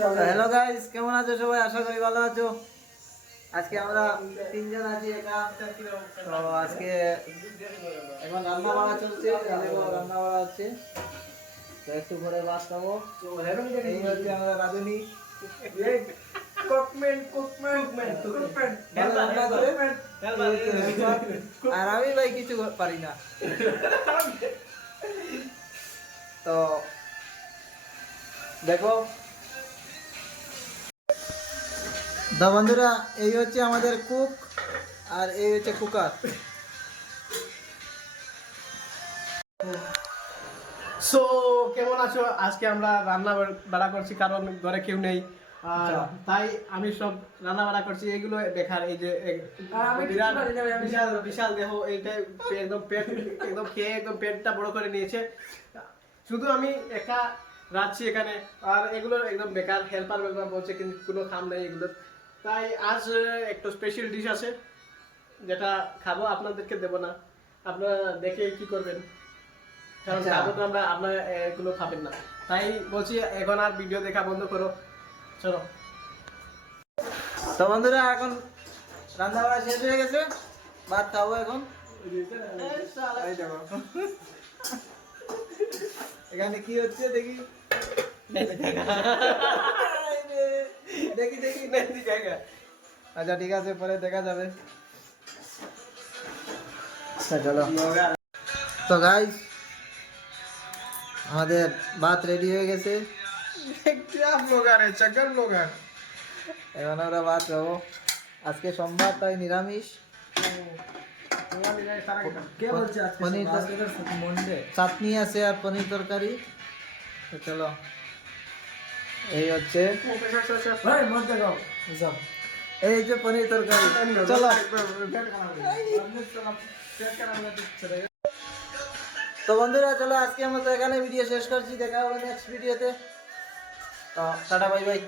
Hello guys, কেমন আছো সবাই? আশা করি ভালো আছো। আজকে আমরা তিনজন আছি একা। তো আজকে এখন রান্না বাড়া চলছে, রান্না বাড়া হচ্ছে। তো একটু পরে ভাত খাবো। এই হচ্ছে আমরা রাঁধুনি। আর আমি ভাই কিছু পারি না। তো দেখো দা বন্ধুরা, এই হচ্ছে আমাদের কুক আর এই হচ্ছে কুকার। সো কেমন আছো? আজকে আমরা রান্না বাড়া করছি কারণ ঘরে কেউ নেই, আর তাই আমি সব রান্না বাড়া করছি। এগুলো দেখার, এই যে বিরাট বিশাল বিশাল দেহ, এইটা একদম পেট একদম খেয়ে একদম পেটটা বড় করে নিয়েছে। শুধু আমি একা রাঁধছি এখানে, আর এগুলো একদম বেকার, হেল্পার বলছে, কিন্তু কোনো কাম নেই এগুলো। তাই আজ একটা স্পেশাল ডিশ আছে যেটা খাবো, আপনাদেরকে দেবো না। আপনারা দেখে কি করবেন, কারণ খাবো তো আমরা, আপনারা এগুলো খাবেন না। তাই বলছি এখন আর ভিডিও দেখা বন্ধ করো, চলো। তো বন্ধুরা, এখন রান্না বাড়া শেষ হয়ে গেছে, ভাত খাবো এখন। এই দেখো এখানে কি হচ্ছে দেখি। দেখি দেখি দেখি জায়গা। আচ্ছা ঠিক আছে, পরে দেখা যাবে। চলো। তো গাইস, আমাদের ভাত রেডি হয়ে গেছে। এখন আমরা ভাত খাবো। আজকে সোমবার, তাই নিরামিষ। চাটনি আছে আর পনির তরকারি। তো চলো, এই হচ্ছে এই যে পনির তরকারি। চলো। তো বন্ধুরা চলো, আজকে আমরা তো এখানে ভিডিও শেষ করছি। দেখা হবে নেক্সট ভিডিওতে। তো টাটা, বাই বাই।